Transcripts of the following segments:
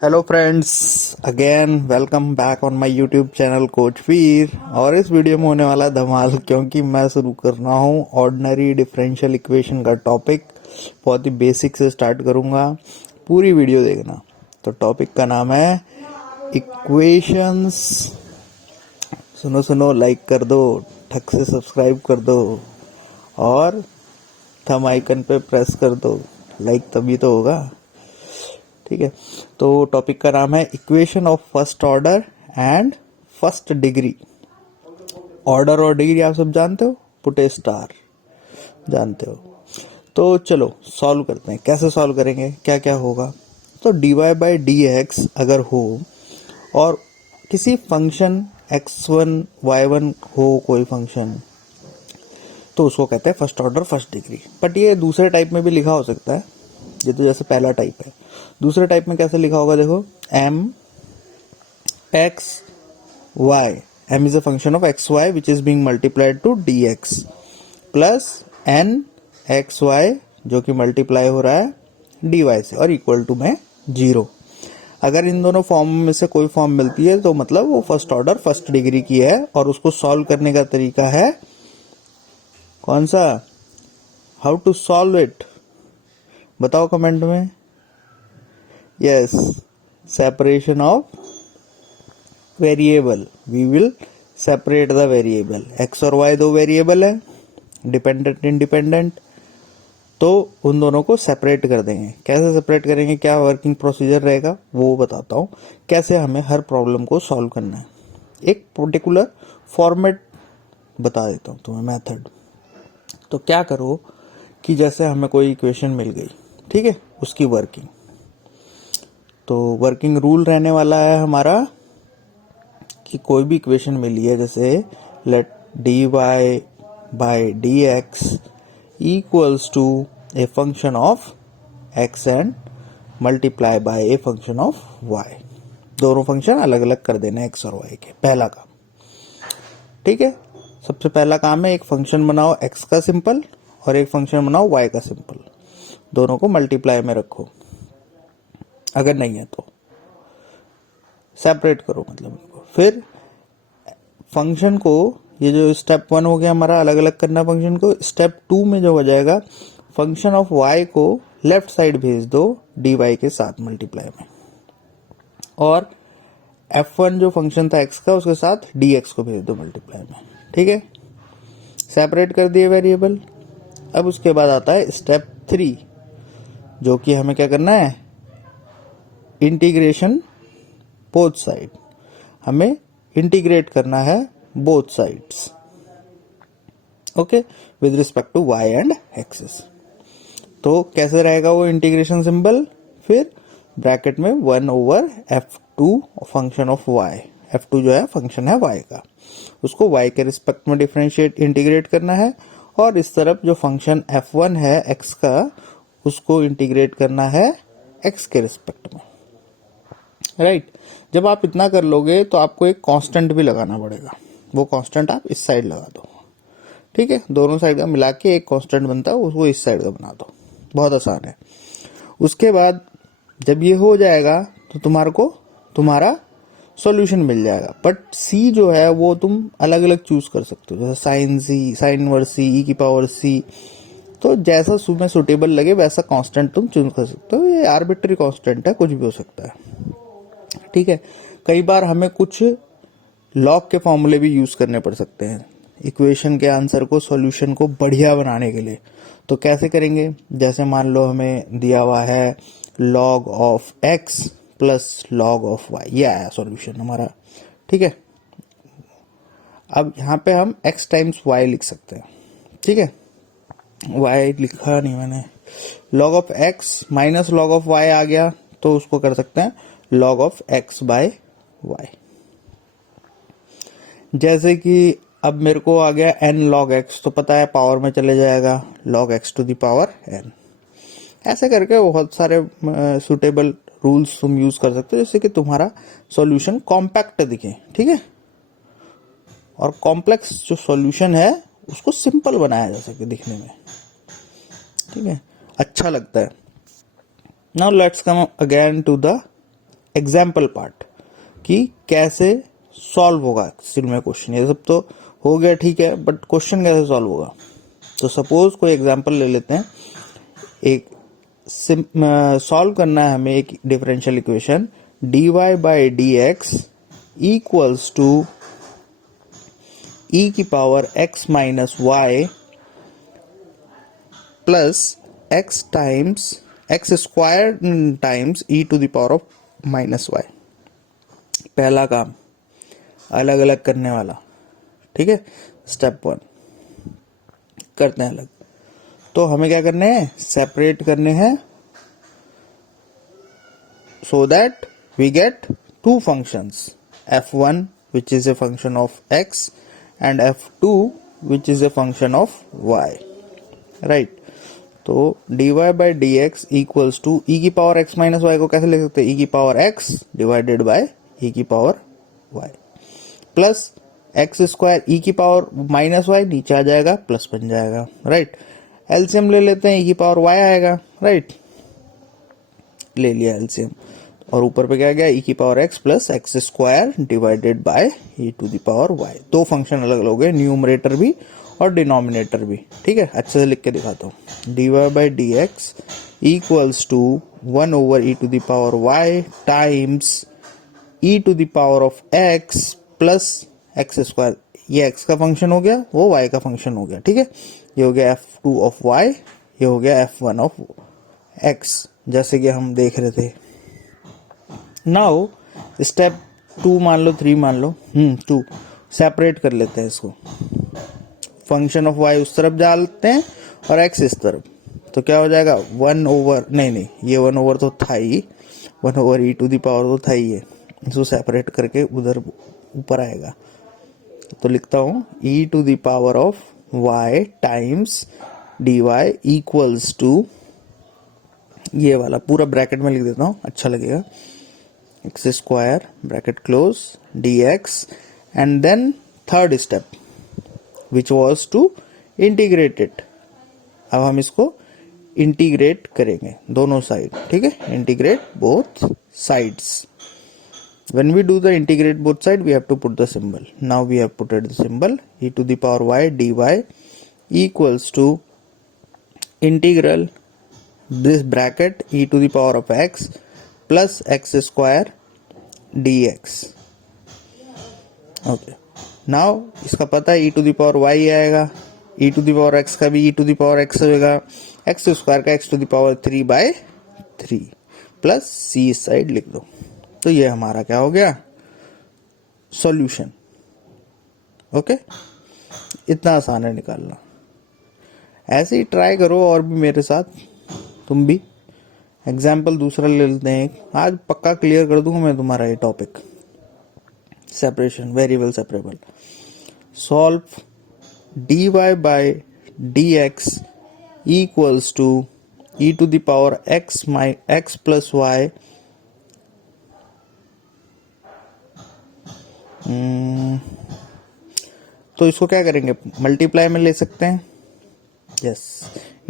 Hello friends, again welcome back on my YouTube channel coach Veer. और इस video में होने वाला है धमाल, क्योंकि मैं शुरू कर रहा हूँ ऑर्डिनरी डिफरेंशियल इक्वेशन का टॉपिक। बहुत ही बेसिक से स्टार्ट करूँगा, पूरी वीडियो देखना। तो टॉपिक का नाम है इक्वेशंस। सुनो सुनो, लाइक कर दो, ठक से सब्सक्राइब कर दो और थंब आइकन पे प्रेस कर दो। लाइक तभी तो होगा, ठीक है। तो टॉपिक का नाम है equation of first order and first degree. Order और डिग्री आप सब जानते हो, पुट ए स्टार, जानते हो। तो चलो सॉल्व करते हैं। कैसे सॉल्व करेंगे, क्या क्या होगा। तो dy बाई डी एक्स अगर हो और किसी फंक्शन x1 y1 हो कोई फंक्शन, तो उसको कहते हैं first order first degree. But ये दूसरे टाइप में भी लिखा हो सकता है। ये तो जैसे पहला टाइप है। दूसरे टाइप में कैसे लिखा होगा, देखो, m x y, m is a function of x y which is being multiplied to dx plus n x y जो कि मल्टीप्लाई हो रहा है dy से और इक्वल टू में 0। अगर इन दोनों फॉर्म में से कोई फॉर्म मिलती है तो मतलब वो फर्स्ट ऑर्डर फर्स्ट डिग्री की है। और उसको सॉल्व करने का तरीका है कौन सा, हाउ टू सॉल्व इट, बताओ कमेंट में। Yes, separation of variable. We will separate the variable. X और वाई दो वेरिएबल है, डिपेंडेंट इंडिपेंडेंट, तो उन दोनों को सेपरेट कर देंगे। कैसे सेपरेट करेंगे, क्या वर्किंग प्रोसीजर रहेगा, वो बताता हूँ। कैसे हमें हर प्रॉब्लम को सॉल्व करना है, एक पर्टिकुलर फॉर्मेट बता देता हूँ तुम्हें, मेथड। तो क्या करो कि जैसे हमें कोई इक्वेशन मिल गई, ठीक है, उसकी वर्किंग। तो वर्किंग रूल रहने वाला है हमारा कि कोई भी इक्वेशन मिली है, जैसे let D Y by D x equals to a function of X and multiply by a function of Y. दोनों फंक्शन अलग अलग कर देने एक्स और वाई के, पहला काम, ठीक है। सबसे पहला काम है एक फंक्शन बनाओ एक्स का सिंपल और एक फंक्शन बनाओ वाई का सिंपल। दोनों को मल्टीप्लाई में रखो, अगर नहीं है तो सेपरेट करो, मतलब इनको। फिर फंक्शन को, ये जो स्टेप 1 हो गया हमारा अलग अलग करना फंक्शन को, स्टेप 2 में जो हो जाएगा, फंक्शन ऑफ y को लेफ्ट साइड भेज दो dy के साथ मल्टीप्लाई में, और f1 जो फंक्शन था x का उसके साथ dx को भेज दो मल्टीप्लाई में, ठीक है। सेपरेट कर दिए वेरिएबल। अब उसके बाद आता है स्टेप 3, जो कि हमें क्या करना है, इंटीग्रेशन बोथ साइड। हमें इंटीग्रेट करना है both sides, okay, with respect to y and axis. तो कैसे रहेगा वो इंटीग्रेशन सिंबल, फिर ब्रैकेट में 1/f2 function of y। f2 जो है फंक्शन है y का, उसको y के रिस्पेक्ट में डिफरेंशिएट इंटीग्रेट करना है। और इस तरफ जो फंक्शन f1 है x का, उसको इंटीग्रेट करना है x के रिस्पेक्ट में, राइट। जब आप इतना कर लोगे तो आपको एक कांस्टेंट भी लगाना पड़ेगा। वो कांस्टेंट आप इस साइड लगा दो, ठीक है। दोनों साइड का मिला के एक कांस्टेंट बनता है, उसको इस साइड का बना दो। बहुत आसान है। उसके बाद जब ये हो जाएगा तो तुम्हारा सॉल्यूशन मिल जाएगा। बट c जो है वो तुम अलग अलग चूज कर सकते हो, जैसे sine c, sine inverse c, e की पावर c। तो जैसा तुम्हें सुटेबल लगे वैसा कांस्टेंट तुम चूज कर सकते हो। ये आर्बिट्री कांस्टेंट है, कुछ भी हो सकता है, ठीक है। कई बार हमें कुछ लॉग के फॉर्मूले भी यूज करने पड़ सकते हैं इक्वेशन के आंसर को, सॉल्यूशन को बढ़िया बनाने के लिए। तो कैसे करेंगे, जैसे मान लो हमें दिया हुआ है log of x plus log of y, ये आया सॉल्यूशन हमारा, ठीक है। अब यहाँ पे हम x टाइम्स y लिख सकते हैं, ठीक है। y लिखा नहीं मैंने, log of x minus log of y आ गया, तो उसको कर सकते हैं log of x by y। जैसे कि अब मेरे को आ गया n log x, तो पता है पावर में चले जाएगा log x to the power n। ऐसे करके बहुत सारे सुटेबल रूल्स तुम यूज कर सकते हो, जैसे कि तुम्हारा सॉल्यूशन कॉम्पैक्ट दिखे, ठीक है। और कॉम्प्लेक्स जो सॉल्यूशन है उसको सिंपल बनाया जा सके दिखने में, ठीक है, अच्छा लगता है। Now let's come again to the example part कि कैसे सॉल्व होगा एक्चुअल में क्वेश्चन। ये सब तो हो गया ठीक है, बट क्वेश्चन कैसे सॉल्व होगा। तो सपोज कोई एग्जाम्पल ले लेते हैं, एक सॉल्व करना है हमें एक differential equation dy by D x equals to e की power x minus Y plus x times x square times e to the power of minus Y. पहला काम अलग अलग करने वाला, ठीक है। स्टेप 1 करते हैं अलग। तो हमें क्या करने हैं, सेपरेट करने हैं, so that we get two functions, f1 which is a function of x and f2 which is a function of y, right। तो dy by dx equals to e की पावर x माइनस वाई को कैसे लिख सकते हैं, e की power x divided by e की power y plus X square e की पावर माइनस वाई नीचे आ जाएगा प्लस बन जाएगा, राइट। एलसीएम ले लेते हैं, e की पावर y आएगा, राइट। ले लिया एलसीएम और ऊपर पे क्या गया, e की power x plus X square divided by e to the power y। दो फंक्शन अलग अलग हो गए, न्यूमरेटर भी और डिनोमिनेटर भी, ठीक है। अच्छे से लिख के दिखाता हूँ। dy by D x equals to 1 over e to the power y times e to the power of x plus X square. ये x का फंक्शन हो गया, वो y का फंक्शन हो गया, ठीक है। ये हो गया f2 ऑफ y, ये हो गया f1 ऑफ x, जैसे कि हम देख रहे थे। नाउ स्टेप 2 मान लो, 3 मान लो, 2 सेपरेट कर लेते हैं इसको। फंक्शन ऑफ y उस तरफ डालते हैं और x इस तरफ, तो क्या हो जाएगा 1 ओवर, नहीं ये 1 ओवर तो था ही, 1 over e to the power तो था ही है, इसको सेपरेट करके उधर ऊपर आएगा। तो लिखता हूँ e to the power of y times dy equals to, ये वाला पूरा ब्रैकेट में लिख देता हूँ, अच्छा लगेगा, X square bracket close dx and then third step which was to integrate it. अब हम इसको इंटीग्रेट करेंगे दोनों साइड, ठीक है। Integrate both sides. When we do the integrate both side, we have to put the symbol. Now we have put the symbol e to the power y dy equals to integral this bracket e to the power of x plus x square dx. Okay. Now इसका पता है e to the power y आएगा, e to the power x का भी e to the power x होगा, x square का x to the power 3 by 3 plus c इस side लिख दो। तो ये हमारा क्या हो गया, सॉल्यूशन। ओके, इतना आसान है निकालना। ऐसे ही ट्राई करो और भी मेरे साथ, तुम भी। एग्जाम्पल दूसरा ले लेते हैं, आज पक्का क्लियर कर दूंगा मैं तुम्हारा ये topic. Separation, variable separable. Solve dy by d x equals to e to the power x plus y तो इसको क्या करेंगे, मल्टीप्लाई में ले सकते हैं, yes,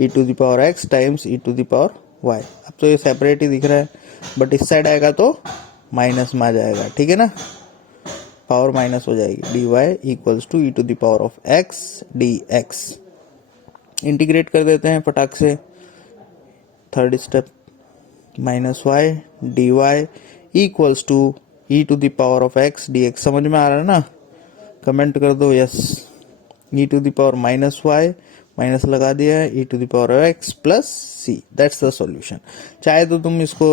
e to the power x times e to the power y। अब तो ये सेपरेट ही दिख रहा है, बट इस साइड आएगा तो माइनस में आ जाएगा, ठीक है ना, पावर माइनस हो जाएगी। dy equals to e to the power of x dx। Integrate कर देते हैं फटाक से। Third step, minus y dy equals to e to the power of x dx। समझ में आ रहा है ना, कमेंट कर दो yes. e to the power minus y, minus लगा दिया है, e to the power of x plus c, that's the solution. चाहे तो तुम इसको,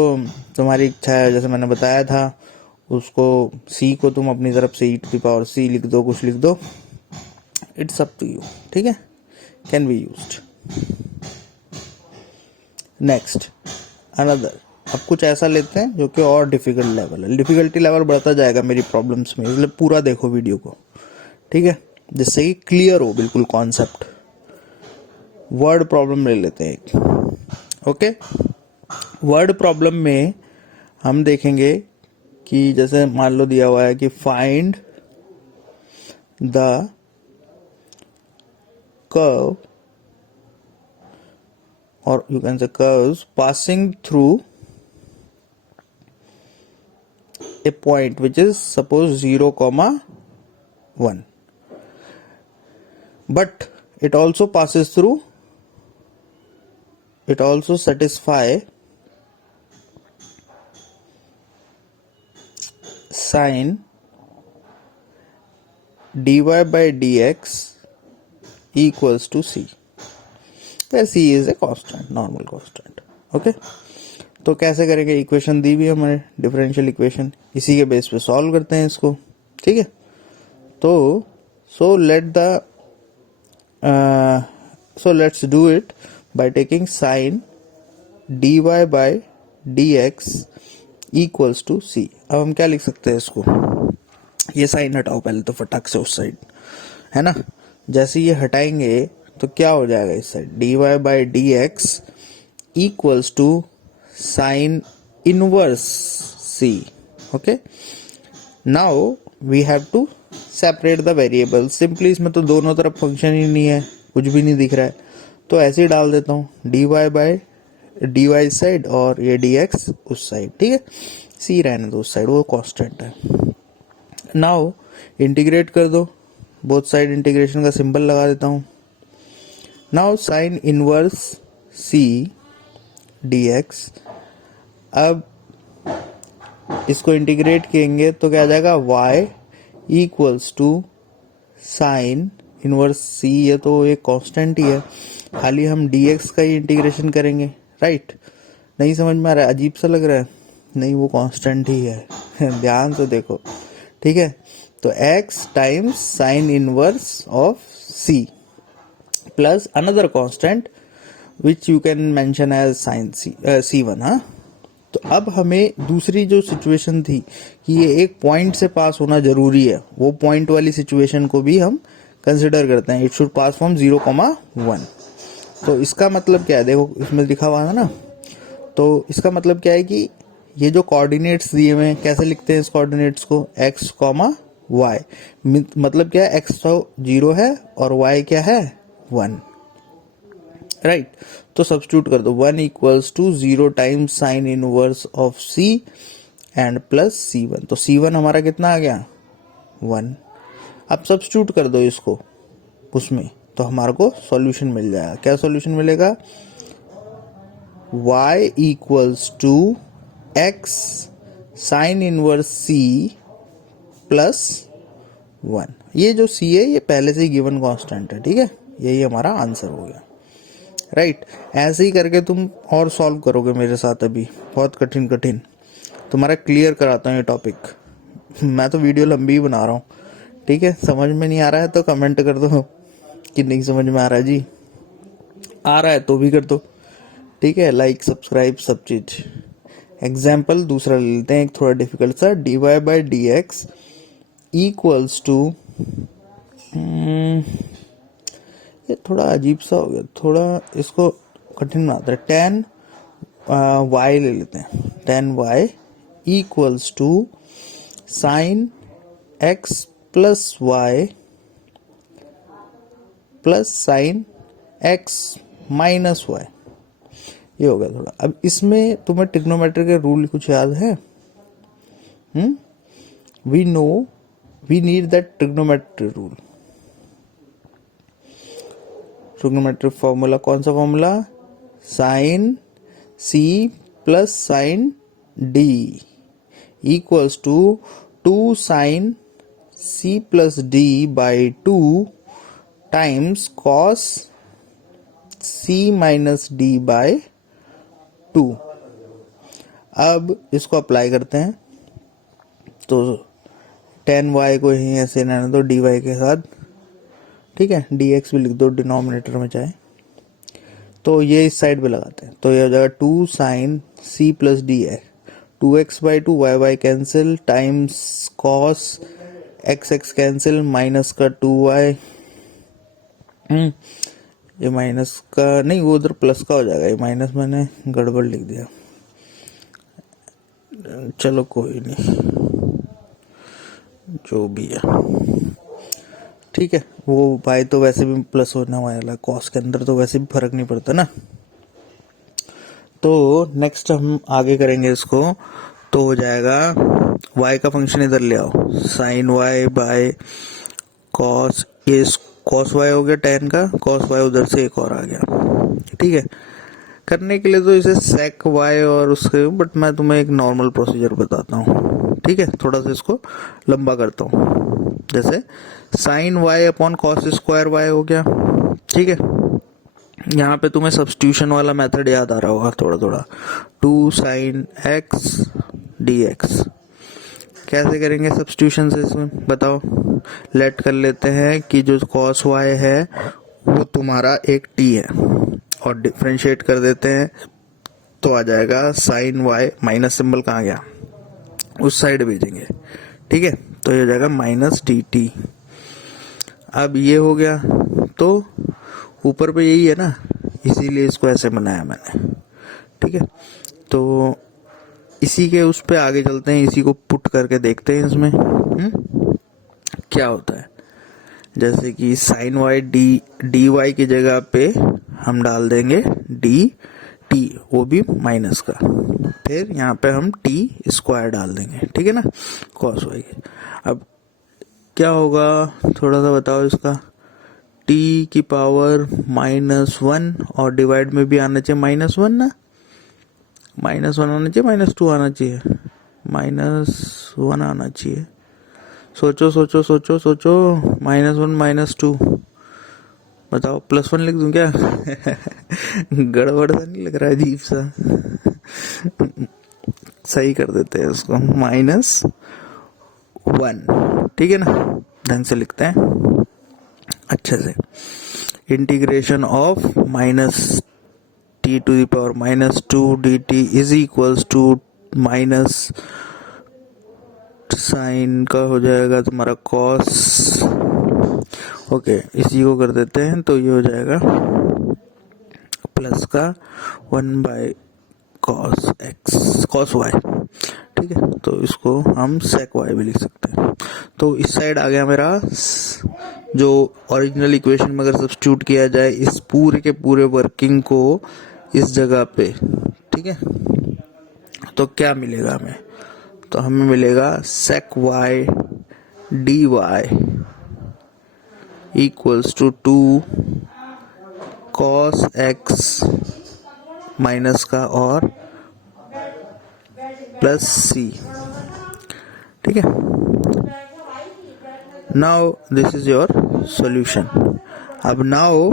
तुम्हारी इच्छा है, जैसे मैंने बताया था, उसको c को तुम अपनी तरफ से e to the power c लिख दो, कुछ लिख दो, इट्स अप टू यू, ठीक है, can be used. Next another, अब कुछ ऐसा लेते हैं जो कि और डिफिकल्ट लेवल है। डिफिकल्टी लेवल बढ़ता जाएगा मेरी प्रॉब्लम्स में, इसलिए पूरा देखो वीडियो को, ठीक है, जिससे कि क्लियर हो बिल्कुल कॉन्सेप्ट। वर्ड प्रॉब्लम ले लेते हैं एक। ओके, वर्ड प्रॉब्लम में हम देखेंगे कि जैसे मान लो दिया हुआ है कि find the curve, or you can say curves passing through a point which is suppose 0, 1, but it also passes through, it also satisfy sin dy by dx equals to c, where c is a constant, normal constant. Okay तो कैसे करेंगे, equation दी हुई है हमारे differential equation, इसी के base पे solve करते हैं इसको, ठीक है। तो so let's do it by taking sine dy by dx equals to c। अब हम क्या लिख सकते हैं इसको, ये साइन हटाओ पहले तो फटाक से उस साइड, है ना। जैसे ये हटाएंगे तो क्या हो जाएगा इस साइड, dy by dx equals to sine inverse c। Okay now we have to separate the variable. Simply इसमें तो दोनों तरफ फंक्शन ही नहीं है, कुछ भी नहीं दिख रहा है, तो ऐसे ही डाल देता हूँ, dy बाय dy साइड और ये dx उस साइड, ठीक है। c रहने दो उस साइड, वो कांस्टेंट है। नाउ इंटीग्रेट कर दो, बोथ साइड इंटीग्रेशन का सिंबल लगा देता हूँ। Now sine inverse c dx, अब इसको इंटीग्रेट करेंगे तो क्या आ जाएगा, y equals to sine inverse c, ये तो एक कांस्टेंट ही है, खाली हम dx का ही इंटीग्रेशन करेंगे, राइट। नहीं समझ में आ रहा है, अजीब सा लग रहा है, नहीं वो कांस्टेंट ही है ध्यान से देखो, ठीक है। तो x times sine inverse of c plus another constant which you can mention as sine c1। हाँ, तो अब हमें दूसरी जो सिचुएशन थी कि ये एक पॉइंट से पास होना जरूरी है, वो पॉइंट वाली सिचुएशन को भी हम कंसिडर करते हैं, इट शुड पास फ्रॉम 0, 1। तो इसका मतलब क्या है, देखो इसमें लिखा हुआ है ना, तो इसका मतलब क्या है कि ये जो कोऑर्डिनेट्स दिए हुए हैं, कैसे लिखते हैं इस कोऑर्डिनेट्स को, x, y, मतलब क्या है, x तो 0 है और y क्या है 1, राइट। तो सब्स्टिट्यूट कर दो, 1 equals to 0 times sine inverse of c and plus c1। तो c1 हमारा कितना आ गया 1। अब सब्स्टिट्यूट कर दो इसको उसमें, तो हमारे को सॉल्यूशन मिल जाएगा। क्या सॉल्यूशन मिलेगा, y equals to x sine inverse c plus 1। ये जो c है ये पहले से ही गिवन कांस्टेंट है, ठीक है, यही हमारा आंसर हो गया, राइट। ऐसे ही करके तुम और सॉल्व करोगे मेरे साथ, अभी बहुत कठिन कठिन तुम्हारा क्लियर कराता हूँ ये टॉपिक। मैं तो वीडियो लंबी ही बना रहा हूँ, ठीक है। समझ में नहीं आ रहा है तो कमेंट कर दो कि नहीं समझ में आ रहा है जी, आ रहा है तो भी कर दो, ठीक है। लाइक सब्सक्राइब सब चीज। एग्जाम्पल दूसरा ले लेते हैं, एक थोड़ा डिफिकल्ट सा, dy by dx equals to, ये थोड़ा अजीब सा हो गया, थोड़ा इसको कठिन बनाते हैं, tan y ले लेते हैं, tan y equals to sine x plus y plus sine x minus y, ये हो गया थोड़ा। अब इसमें तुम्हें ट्रिग्नोमेट्री के रूल कुछ याद है, we know we need that trigonometry rule. Trigonometric formula कौन सा formula, sine c plus sine d equals to 2 sine c plus d by 2 times cos c minus d by 2। अब इसको अप्लाई करते हैं, तो tan y को यहीं ऐसे रहने दो dy के साथ, ठीक है, dx भी लिख दो डिनोमिनेटर में चाहे, तो ये इस साइड पे लगाते हैं, तो ये हो जाएगा 2 साइन c प्लस डी है, 2x by 2, y cancel, times cos x cancel, minus का 2y, ये माइनस का नहीं, वो उधर प्लस का हो जाएगा, ये माइनस मैंने गड़बड़ लिख दिया, चलो कोई नहीं, जो भी है ठीक है। वो बाय तो वैसे भी प्लस होने वाला, कॉस के अंदर तो वैसे भी फर्क नहीं पड़ता ना। तो नेक्स्ट हम आगे करेंगे इसको, तो हो जाएगा y का फंक्शन इधर ले आओ, साइन y बाय कॉस, ये कॉस y हो गया tan का, कॉस y उधर से एक और आ गया, ठीक है। करने के लिए तो इसे sec y और उसके, बट मैं तुम्हें एक नॉर्मल प्रोसीजर बताता हूँ, ठीक है। थोड़ा सा इसको लंबा करता हूँ, जैसे sine y upon cos square y हो गया, ठीक है। यहाँ पे तुम्हें सब्स्टिट्यूशन वाला मेथड याद आ रहा होगा थोड़ा थोड़ा, 2 साइन x dx। कैसे करेंगे सब्स्टिट्यूशन से इसमें बताओ। लेट कर लेते हैं कि जो cos y है वो तुम्हारा एक t है, और डिफ्रेंशिएट कर देते हैं तो आ जाएगा साइन y, माइनस सिंबल कहाँ गया, उस साइड भेजेंगे, ठीक है। तो ये हो जाएगा माइनस dt। अब ये हो गया, तो ऊपर पे यही है ना, इसीलिए इसको ऐसे बनाया मैंने, ठीक है। तो इसी के उस पे आगे चलते हैं, इसी को पुट करके देखते हैं इसमें क्या होता है। जैसे कि साइन वाई डी वाई की जगह पे हम डाल देंगे डी टी, वो भी माइनस का, फिर यहाँ पे हम टी स्क्वायर डाल देंगे, ठीक है ना, कॉस वाई। अब क्या होगा थोड़ा सा बताओ इसका। टी की पावर -1, और डिवाइड में भी आना चाहिए -1 ना, -1 आना चाहिए, -2 आना चाहिए, -1 आना चाहिए। सोचो सोचो सोचो सोचो, -1 -2, बताओ +1 लिख दूं क्या? गड़बड़ सा नहीं लग रहा है, अजीब सा? सही कर देते हैं उसको, -1, ठीक है ना। ढंग से लिखते हैं अच्छे से। Integration of minus t to the power -2 dt is equals to minus sine का हो जाएगा तुम्हारा कॉस, ओके, इसी को कर देते हैं तो ये हो जाएगा प्लस का 1 by cos x, cos y, ठीक है। तो इसको हम सेक वाई भी लिख सकते हैं। तो इस साइड आ गया मेरा, जो ओरिजिनल इक्वेशन में अगर सब्स्टिट्यूट किया जाए इस पूरे के पूरे वर्किंग को इस जगह पे, ठीक है, तो क्या मिलेगा हमें। तो हमें मिलेगा sec y dy equals to 2 cos x minus का और प्लस c, ठीक है। Now this is your solution. अब now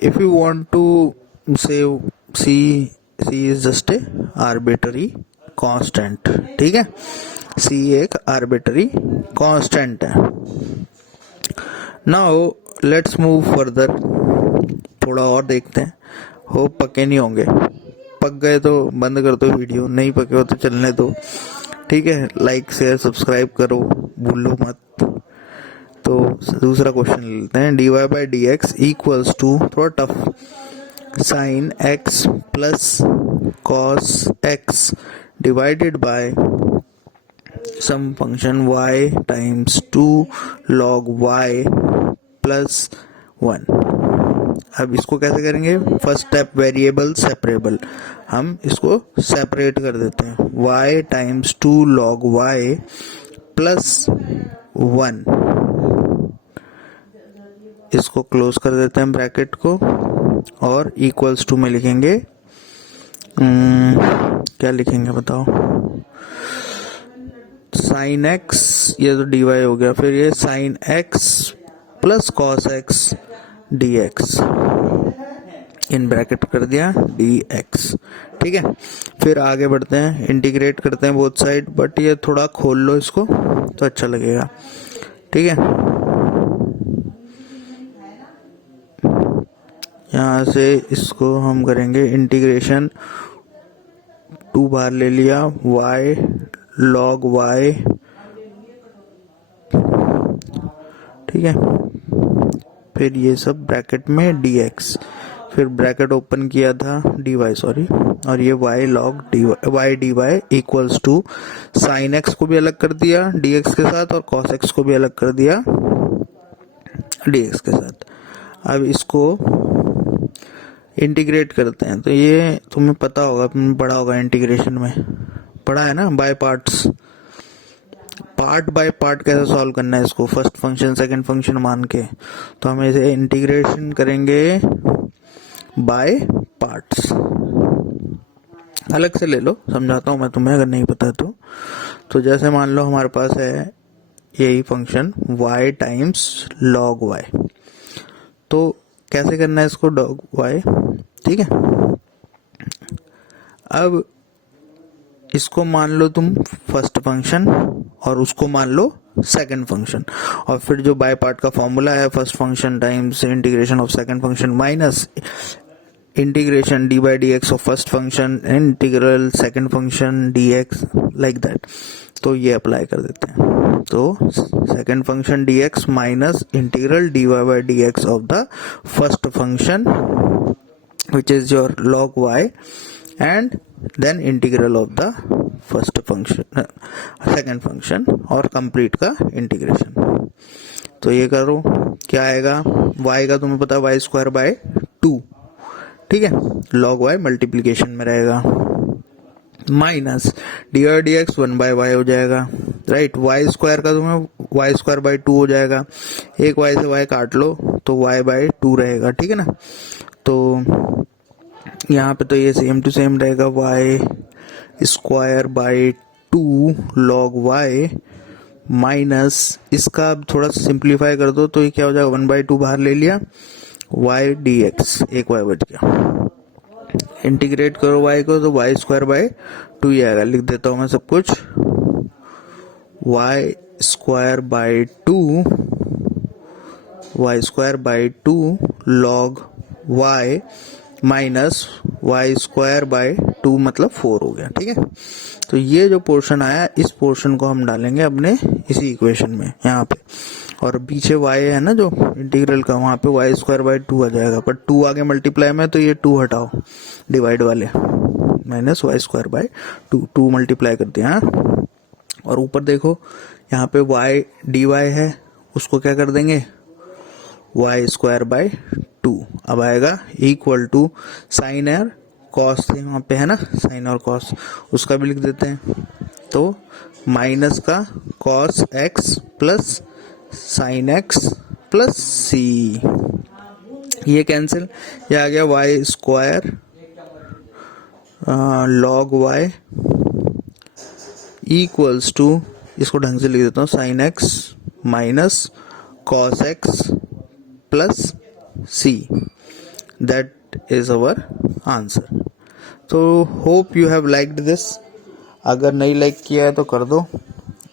if you want to say c is just a arbitrary constant, ठीक है, c एक arbitrary constant है। now let's move further, थोड़ा और देखते हैं, हो पके नहीं होंगे, पक गए तो बंद कर दो वीडियो, नहीं पके हो तो चलने दो, ठीक है। लाइक शेयर सब्सक्राइब करो, भूलो मत। तो दूसरा क्वेश्चन लेते हैं, dy by D x equals to, थोड़ा tough, sine x plus cos x divided by some function y times 2 log y plus 1। अब इसको कैसे करेंगे, फर्स्ट स्टेप वेरिएबल सेपरेबल, हम इसको सेपरेट कर देते हैं, y times 2 log y plus 1, इसको क्लोज कर देते हैं ब्रैकेट को, और इक्वल्स टू में लिखेंगे क्या लिखेंगे बताओ, साइन x, ये तो dy हो गया, फिर ये sine x plus cos x dx, in bracket कर दिया dx, ठीक है। फिर आगे बढ़ते हैं, इंटीग्रेट करते हैं बोथ साइड, बट ये थोड़ा खोल लो इसको तो अच्छा लगेगा, ठीक है। यहाँ से इसको हम करेंगे इंटीग्रेशन, 2 बार ले लिया, y log y, ठीक है, फिर ये सब ब्रैकेट में dx, फिर ब्रैकेट ओपन किया था dy, सॉरी, और ये y log y dy equals to sine x को भी अलग कर दिया dx के साथ, और cos x को भी अलग कर दिया dx के साथ। अब इसको इंटीग्रेट करते हैं, तो ये तुम्हें पता होगा, पढ़ा होगा इंटीग्रेशन में, पढ़ा है ना, by parts. Part by part कैसे सॉल्व करना है इसको, फर्स्ट फंक्शन सेकंड फंक्शन मान के। तो हम इसे इंटीग्रेशन करेंगे बाय पार्ट्स। अलग से ले लो, समझाता हूँ मैं तुम्हें अगर नहीं पता तो जैसे मान लो हमारे पास है यही function y times log y। तो कैसे करना है इसको, log y, ठीक है। अब इसको मान लो तुम फर्स्ट फंक्शन और उसको मान लो सेकंड फंक्शन, और फिर जो बाय पार्ट का फॉर्मूला है first function times integration of second function minus integration d by D x of first function integral second function d x, like that. तो ये अप्लाई कर देते हैं। तो second function d x minus integral d Y by D x of the first function which is your log y and then integral of the first function second function और complete का integration. तो ये करो, क्या आएगा, y का तुम्हें पता है y स्क्वायर बाय 2, ठीक है, log y मल्टीप्लीकेशन में रहेगा, minus D R D x 1/y हो जाएगा, राइट। y स्क्वायर का तुम्हें y स्क्वायर बाय 2 हो जाएगा, एक y से y काट लो तो y बाय 2 रहेगा, ठीक है ना। तो यहाँ पे तो ये सेम टू सेम रहेगा, y square by 2 log y minus इसका अब थोड़ा सिंप्लीफाई कर दो तो ये क्या हो जाएगा, 1/2 बाहर ले लिया, y dx, एक y बच गया। इंटीग्रेट करो y को तो y स्क्वायर बाय 2 ही आएगा, लिख देता हूं मैं सब कुछ, y square by 2 log y minus y square by 2 मतलब 4 हो गया, ठीक है। तो ये जो पोर्शन आया इस पोर्शन को हम डालेंगे अपने इसी इक्वेशन में यहाँ पे, और पीछे y है ना जो इंटीग्रल का, वहाँ पे y स्क्वायर बाय 2 आ जाएगा, पर 2 आगे मल्टीप्लाई में तो ये 2 हटाओ डिवाइड वाले, minus y square by 2 multiply कर दिया, और ऊपर देखो यहाँ पे y dy है, उसको क्या कर देंगे, y स्क्वायर बाय 2। अब आएगा इक्वल टू साइन और कॉस थे वहाँ पे है ना, साइन और कॉस, उसका भी लिख देते हैं। तो माइनस का cos x plus sine x plus c, ये कैंसिल, ये आ गया y square log y equals to, इसको ढंग से लिख देता हूँ, sine x minus cos x plus c, that is our answer. तो hope you have liked this, अगर नहीं लाइक किया है तो कर दो,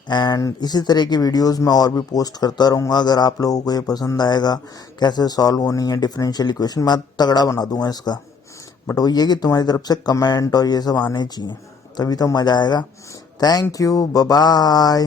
एंड इसी तरह की वीडियोस मैं और भी पोस्ट करता रहूँगा। अगर आप लोगों को ये पसंद आएगा कैसे सॉल्व होनी है डिफरेंशियल इक्वेशन, मैं तगड़ा बना दूंगा इसका, बट वो ये कि तुम्हारी तरफ से कमेंट और ये सब आने चाहिए, तभी तो मज़ा आएगा। Thank you, bye bye.